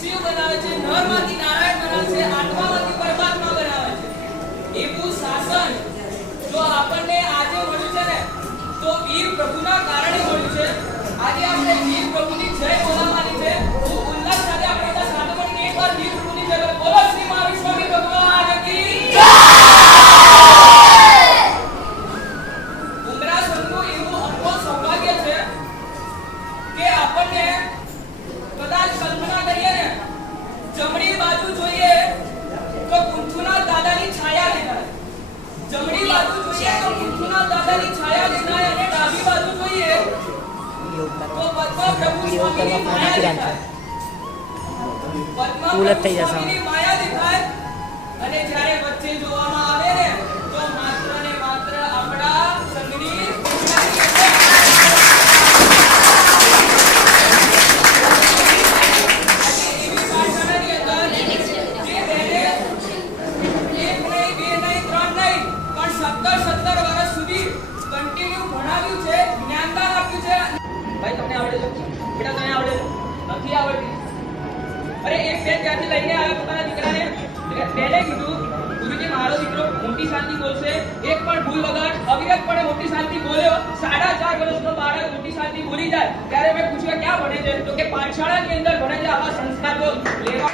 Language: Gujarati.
શિવ બનાવે છે, નરમાંથી નારાયણ બનાવે છે, આત્મામાંથી પરમાત્મા બનાવે છે। એવું શાસન જો આપણને આજે મળ્યું છે ને તો વીર પ્રભુના કારણે મળ્યું છે। આજે આપણે વીર પ્રભુની જય બોલાવવાની છે। હું ઉલ્લાસ સાથે આપણે બધા સાથે મળીને એકવાર વીર પ્રભુની જય બોલો। શ્રી મહાવીર સ્વામી ભગવાન કી જય। ઉમરા સંતનું એવું અનમોલ સૌભાગ્ય છે કે આપણને કદાચ કલ્પના કરીએ ને જમણી બાજુ જોઈએ તો કુંથુના દાદાની છાયા દેખાય, જમણી બાજુ જોઈએ તો કુંથુના દાદાની છાયા દેખાય અને ડાબી બાજુ જોઈએ તો પદ્મ પ્રભુ સ્વામીની માયા દેખાય, પદ્મ પ્રભુ સ્વામીની માયા દેખાય। અને જ્યારે વચ્ચે જોવામાં આવે ને તો માત્ર ને માત્ર આપણા સંગની भाई તમને આવડે છે બેટા, તને આવડે નથી આવડતી? અરે એક બેન ત્યાંથી લઈને આવ્યો પોતાના દીકરાને, બેને કીધું ગુરુજી મારો દીકરો મોટી શાંતિ બોલશે, એક પણ ભૂલ વગર અવિરતપણે મોટી શાંતિ બોલ્યો, 4.5 વર્ષનો બાળક મોટી શાંતિ બોલી જાય ત્યારે મેં પૂછ્યું ક્યાં ભણે છે? તો કે પાઠશાળાની અંદર ભણે છે। આવા સંસ્કાર તો લેવા